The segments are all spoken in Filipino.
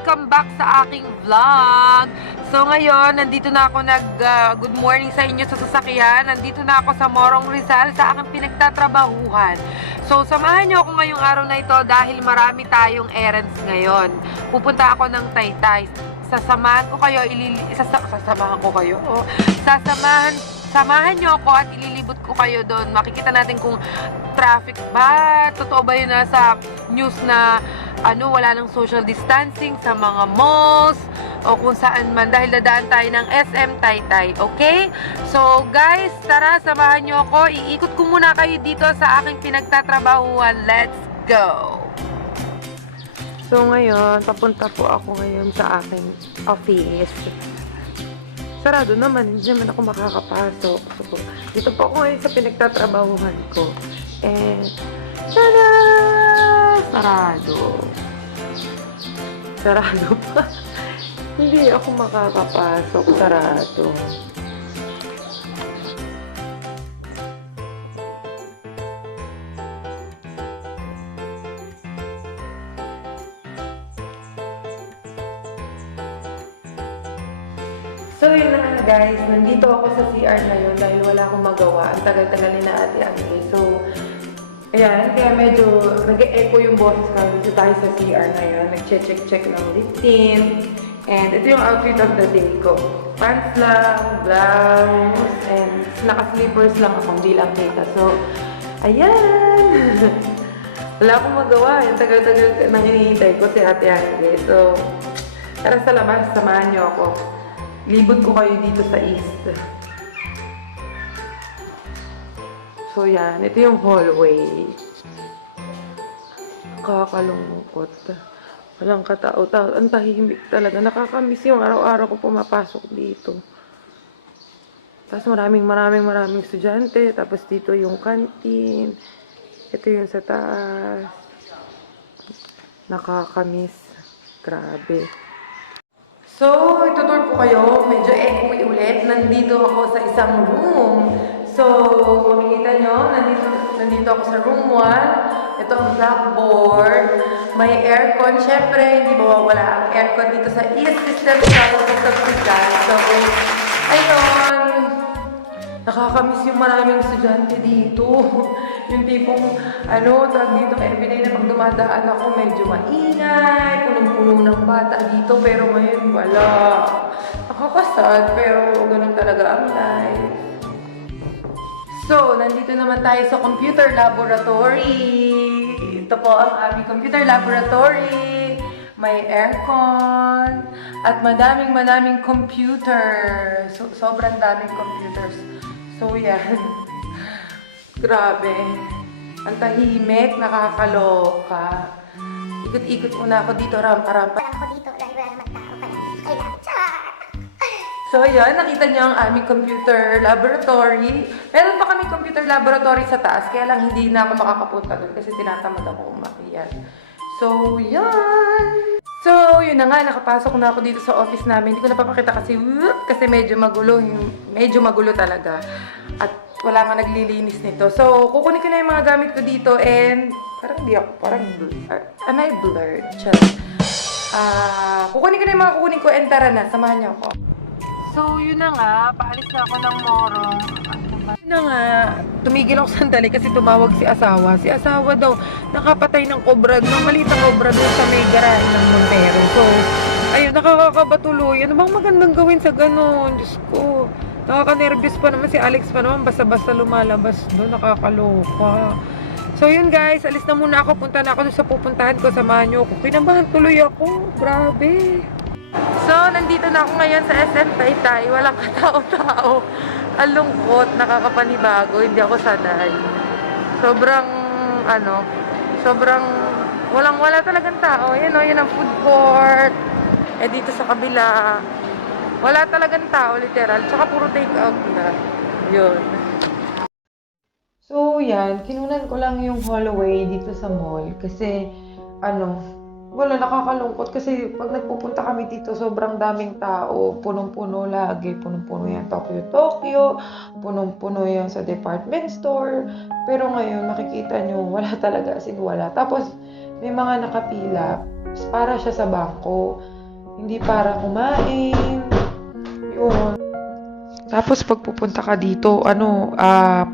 welcome back sa aking vlog. So ngayon, nandito na ako good morning sa inyo sa sasakyan. Nandito na ako sa Morong Rizal sa aking pinagtatrabahuhan. So samahan niyo ako ngayong araw na ito dahil marami tayong errands ngayon. Pupunta ako ng Taytay. Sasamahan ko kayo. Samahan niyo ako at ililibot ko kayo doon. Makikita natin kung traffic ba. Totoo ba yun na sa news na wala ng social distancing sa mga malls o kung saan man dahil dadaan tayo ng SM TAYTAY. Okay? So guys, tara, samahan niyo ako. Iikot ko muna kayo dito sa aking pinagtatrabahuan. Let's go! So ngayon, papunta po ako ngayon sa aking office. Sarado naman, hindi naman ako makakapasok. So, dito po ako ngayon sa pinagtatrabahuhan ko. And, tada! Sarado. Sarado pa. Hindi ako makakapasok. Sarado. So yun na nga guys, nandito ako sa CR ngayon dahil wala akong magawa. Ang tagal-tagal ni na ate Angie. So, ayan, kaya medyo nag-e-echo yung boses ko. Dito tayo sa CR ngayon. Nag-check ng routine. And ito yung outfit of the day ko. Pants lang, blouse, and naka-slippers lang ako, hindi lang kita. So, ayan! Wala akong magawa. Yung tagal-tagal nang hinihintay ko si ate Angie. So, tara sa labas, samahan niyo ako. Libot ko kayo dito sa east. So yan, ito yung hallway. Nakakalungkot. Walang katao-tao. Ang tahimik talaga. Nakakamiss yung araw-araw ko pumapasok dito. Tapos maraming estudyante. Tapos dito yung canteen. Ito yung sa taas. Nakakamiss. Grabe. So, itutur ko kayo. Medyo echoey ulit. Nandito ako sa isang room. So, makikita nyo, nandito ako sa room 1. Ito ang blackboard. May aircon. Siyempre, hindi mawawala ang aircon dito sa East System sa Hospital. So, ayun. Nakakamiss yung maraming estudyante dito. Yung tipong, tawag dito, everyday na pag dumadaan ako, medyo maingay, punong-puno ng bata dito, pero ngayon wala. Nakakasad, pero ganun talaga ang life. So, nandito naman tayo sa computer laboratory. Ito po ang aming computer laboratory. May aircon, at madaming computer. So, sobrang daming computers. So, yan. Grabe. Ang tahimik, nakakaloka. Ikot-ikot muna ako dito, rampa-rampa. Ako dito, dahil wala naman tao. Kaya, So, yan. Nakita niyo ang aming computer laboratory. Meron pa kami computer laboratory sa taas, kaya lang hindi na ako makakapunta doon kasi tinatamad ako umakyat. So, yan. So, yun na nga, nakapasok na ako dito sa office namin. Hindi ko napapakita kasi medyo magulo. Medyo magulo talaga. At wala nga naglilinis nito. So, kukunin ko na yung mga gamit ko dito and parang am I blurred? Kukunin ko na yung mga kukunin ko and tara na, samahan niyo ako. So, yun na nga, paalis na ako ng Morong. Yun na nga, tumigil ako sandali kasi tumawag si asawa. Si asawa daw, nakapatay ng kobra, ng maliit na kobra doon sa may garahe ng Montero. So, ayun, nakakakabatuloy. Ano bang magandang gawin sa ganon? Diyos ko. Nakaka-nervous pa naman si Alex pa naman. Basta-basta lumalabas doon. Nakakaloka. So, yun guys. Alis na muna ako. Punta na ako doon sa pupuntahan ko. Samahan nyo ako. Kinabahan tuloy ako. Grabe. So, nandito na ako ngayon sa SM TAYTAY. Walang katao-tao. Ang lungkot. Nakakapanibago. Hindi ako sanay. Sobrang walang-wala talagang tao. Yan o, yun ang food court. Dito sa kabila. Wala talagang tao, literal. Tsaka puro take-out na. Yun. So, yan. Kinunan ko lang yung hallway dito sa mall. Kasi, wala, nakakalungkot. Kasi pag nagpupunta kami dito, sobrang daming tao. Punong-puno lagi. Punong-puno yan Tokyo. Punong-puno yan sa department store. Pero ngayon, makikita nyo, wala talaga. As in, wala. Tapos, may mga nakapila. Para siya sa bangko. Hindi para kumain. Yun. Tapos pag pupunta ka dito,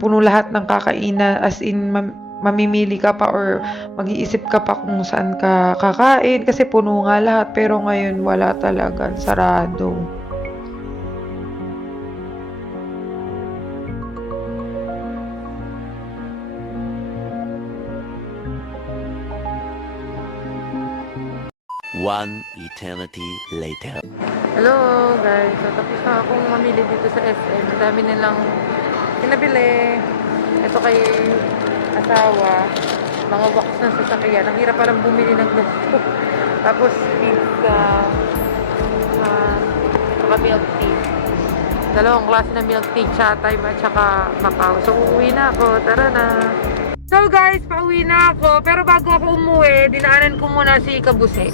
puno lahat ng kakainan, as in mamimili ka pa or mag-iisip ka pa kung saan ka kakain kasi puno nga lahat, pero ngayon wala talaga, sarado. One eternity later. Hello guys, so tapos na akong mamili dito sa SM. Ang dami nilang pinabili. Ito kay asawa, mga box ng sasakyan. Ang hirap parang bumili ng gusto. Tapos pizza, saka milk tea. Dalawang klase ng milk tea, cha time at saka Macau. So uuwi na ako, tara na. So guys, pauwi na ako. Pero bago ako umuwi, dinaanan ko muna si Kabuse.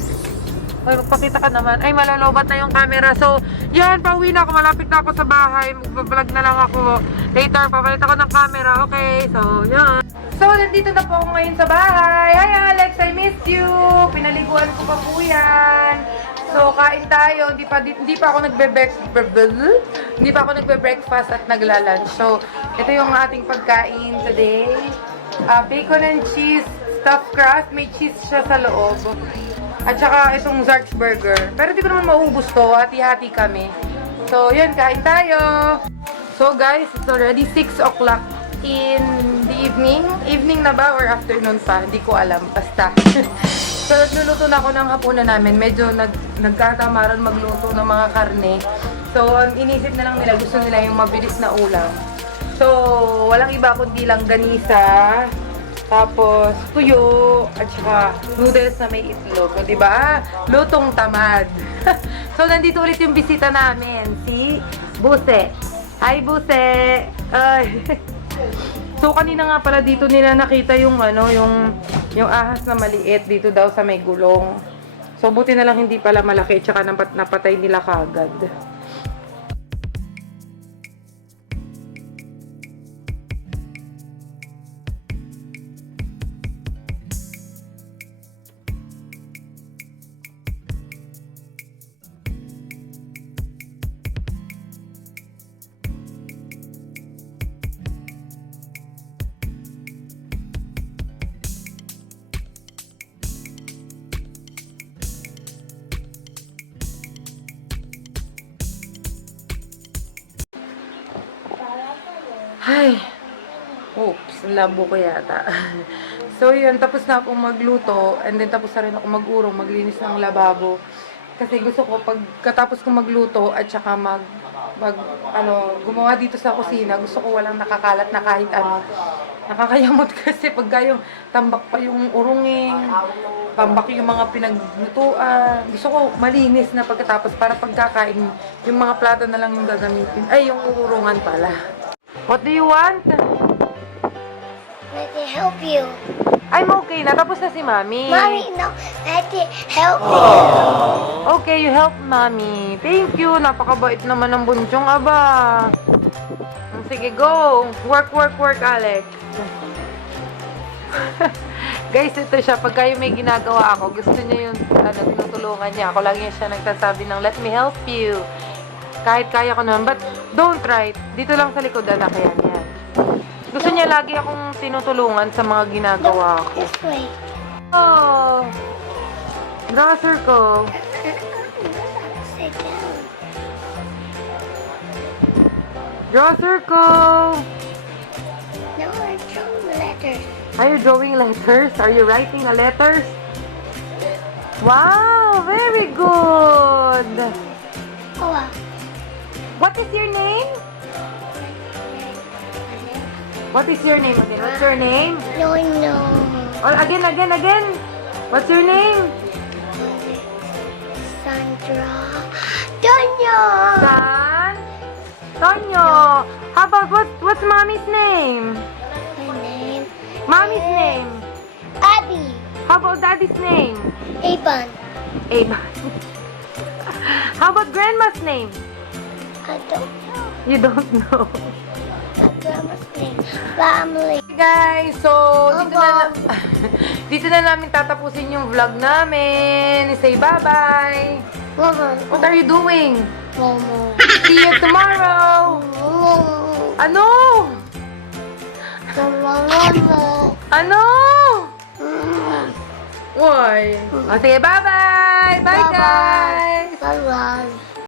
Ay, magpakita ka naman. Ay, malolobat na yung camera. So, yan, pauwi na ako. Malapit na ako sa bahay. Magbablog na lang ako. Later, papalit ako ng camera. Okay, so, yan. So, nandito na po ako ngayon sa bahay. Hi, Alex, I miss you. Pinaliguan ko pa po yan. So, kain tayo. Hindi pa ako nagbe-breakfast at nagla-lunch. So, ito yung ating pagkain today. Bacon and cheese stuffed crust. May cheese siya sa loob. At saka itong Zark's Burger. Pero di ko naman maubos to. Hati-hati kami. So, yun. Kain tayo. So, guys, it's already 6 o'clock in the evening. Evening na ba or afternoon pa? Hindi ko alam. Basta. So, nagluluto na ako ng hapunan namin. Medyo nagkatamaran magluto ng mga karne. So, ang inisip na lang nila, gusto nila yung mabilis na ulam. So, walang iba kundi lang ganisa. Tapos, tuyo, at saka noodles na may itlog. O, diba? Lutong tamad. So, nandito ulit yung bisita namin. Si Buse. Hi, Buse! Ay. So, kanina nga pala dito nila nakita yung, yung ahas na maliit dito daw sa may gulong. So, buti na lang hindi pala malaki. At saka napatay nila kagad. Ay, oops, labo ko yata. So, yun, tapos na akong magluto, and then tapos na rin ako mag-urong, maglinis ng lababo. Kasi gusto ko, pagkatapos ko magluto, at saka gumawa dito sa kusina, gusto ko walang nakakalat na kahit ano. Nakakayamot kasi pagka yung tambak pa yung urungin, tambak yung mga pinaglutuan. Gusto ko malinis na pagkatapos para pagkakain, yung mga plato na lang yung gagamitin. Ay, yung urungan pala. What do you want? Let me help you. I'm okay na. Tapos na si Mami. Mommy, no. Let me help you. Okay, you help Mami. Thank you. Napakabait naman ng bunchong, aba. Sige, go. Work, Alex. Guys, ito siya. Pagka yung may ginagawa ako, gusto niya yung tinutulungan niya. Ako lang yan siya nagsasabi ng, let me help you. Kahit kaya ko naman. But, don't try. Dito lang sa likod, anak, yan. Gusto niya lagi akong tinutulungan sa mga ginagawa ko. This way. Oh! Brother ko. Sit down. Brother ko. No, I'm drawing letters. Are you drawing letters? Are you writing a letters? Wow! Very good! Oh, wow. What is your name? What is your name? What's your name? No, no. Or again. What's your name? Sandra. Tonyo. Tonyo. How about what's Mommy's name? My name. Mommy's name. Abby. How about Daddy's name? Avon. Avon. How about Grandma's name? I don't know. You don't know. Grandma's name. Family. Hey guys, so dito na namin tatapusin yung vlog namin. Say bye-bye. Mama. What are you doing? Mama. See you tomorrow. Ano? Mama. Ano? Why? O sige, bye-bye. Bye guys. Bye-bye.